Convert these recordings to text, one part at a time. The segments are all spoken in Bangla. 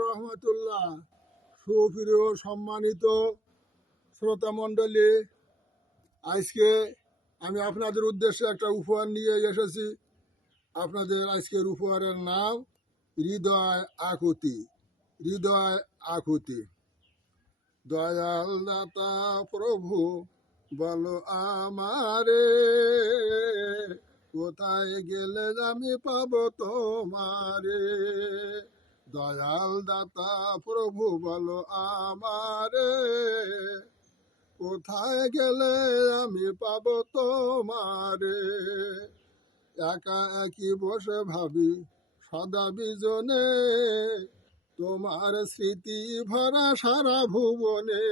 রহমতুল্লাহ। সুপ্রিয় সম্মানিত শ্রোতা মণ্ডলী, আজকে আমি আপনাদের উদ্দেশ্যে একটা উপহার নিয়ে এসেছি। আপনাদের আজকের উপহারের নাম হৃদয় আকুতি। হৃদয় আকুতি। দয়াল দাতা প্রভু বলো আমারে, কোথায় গেলে আমি পাবো তোমারে। দয়াল দাতা প্রভু বলো আমারে, কোথায় গেলে আমি পাবো তোমারে। একা একই বসে ভাবি সদা বিজনে, তোমার স্মৃতি ভরা সারা ভুবনে।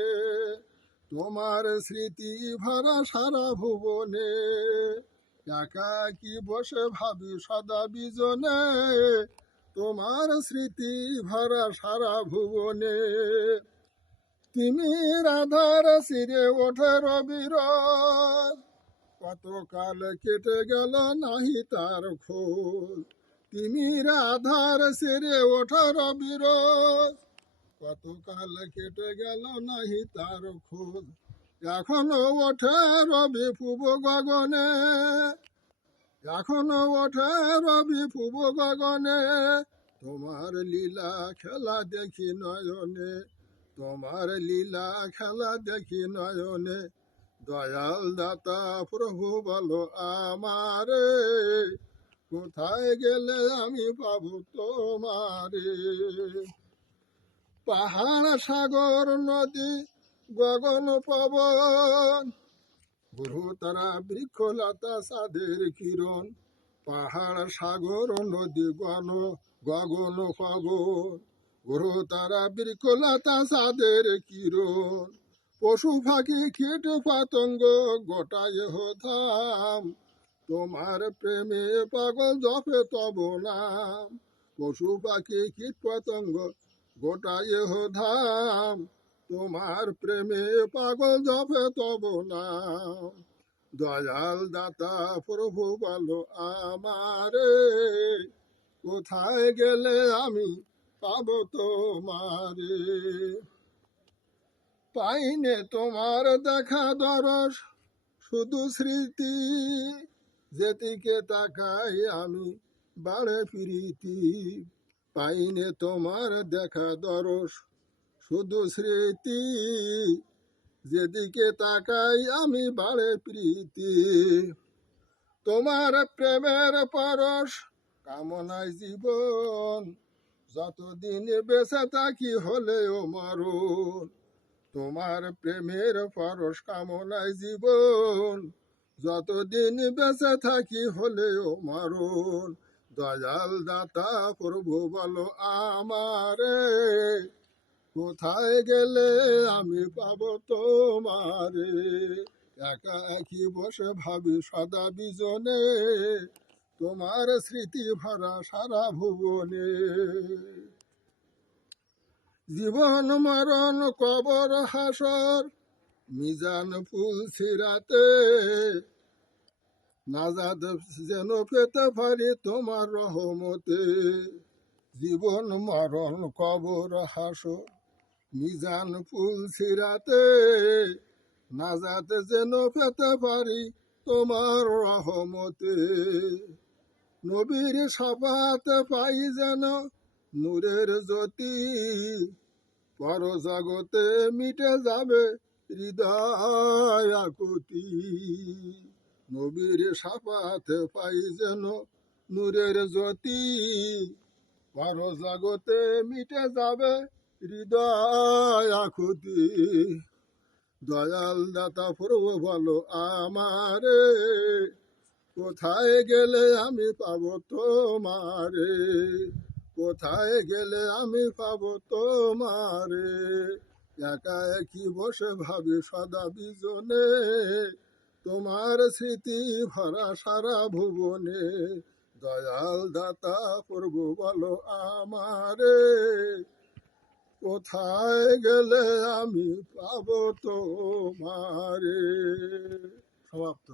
তোমার স্মৃতি ভরা সারা ভুবনে, একা কি বসে ভাবি সদা বিজনে, তোমার স্মৃতি ভরা সারা ভুবনে। তুমি রাধার শিরে ওঠে রবিরস, কতকাল কেটে গেল নাহি তার খোঁজ। তুমি রাধার শিরে ওঠে রবিরস, কতকাল কেটে গেল নাহি তার খোঁজ। এখনো ওঠে রবি পূব গগনে, এখনো ওঠে রবি পূব গগনে। তোমার লীলা খেলা দেখি নয়নে, তোমার লীলা খেলা দেখি নয়নে। দয়াল দাতা প্রভু বলো আমারে, কোথায় গেলে আমি পাবো তোমারে। পাহাড় সাগর নদী গগন পবন, গ্রহ তারা বৃক্ষলতা চাঁদের কিরণ। পাহাড় সাগর নদী গগন পবন, গ্রহ তারা বৃক্ষলতা চাঁদের কিরণ। পশু পাখি কীট পতঙ্গ গোটায় ধাম, তোমার প্রেমে পাগল জপে তব নাম। পশু পাখি কীট পতঙ্গ গোটায় ধাম, তোমার প্রেমে পাগল জপে তব নাম। দয়াল দাতা প্রভু বলো আমারে, কোথায় গেলে আমি পাবো তোমারে। পাইনে তোমার দেখা দরস শুধু স্মৃতি, যেদিকে তাকাই আমি বাড়ে প্রীতি। পাইনে তোমার দেখা দরস শুধু স্মৃতি, যেদিকে তাকাই আমি বাড়ে প্রীতি। তোমার প্রেমের পরশ কামনায় জীবন, যতদিন বেঁচে থাকি হলেও মরণ। তোমার প্রেমের পরশ কামনায় জীবন, যতদিন বেঁচে থাকি হলেও মরণ। দয়াল দাতা প্রভু বলো আমারে, কোথায় গেলে আমি পাবো তোমারে। একা একই বসে ভাবি সদা বিজনে, তোমার স্মৃতি ভরা সারা ভুবনে। জীবন মরণ কবর হাসর মিজান ফুল ছিড়াতে, নাজাদ যেন পেতে পারি তোমার রহমতে। জীবন মরণ কবর হাসর মিজান ফুল ছিড়াতে, নাজাদ যেন পেতে পারি তোমার রহমতে। নবীর সাফাতে পাই যেন নূরের জ্যোতি, পর জগতে মিটে যাবে হৃদয় আকুতি। নবীর সাফাতে পাই যেন নূরের জ্যোতি, পর জগতে মিটে যাবে হৃদয় আকুতি। দয়াল দাতা প্রভু বলো আমারে, কোথায় গেলে আমি পাবো তোমারে। কোথায় গেলে আমি পাবো তোমারে। একা একই বসে ভাবি সদা বিজনে, তোমার স্মৃতি ভরা সারা ভুবনে। দয়াল দাতা প্রভু বলো আমারে, কোথায় গেলে আমি পাবো তোমারে। সমাপ্ত।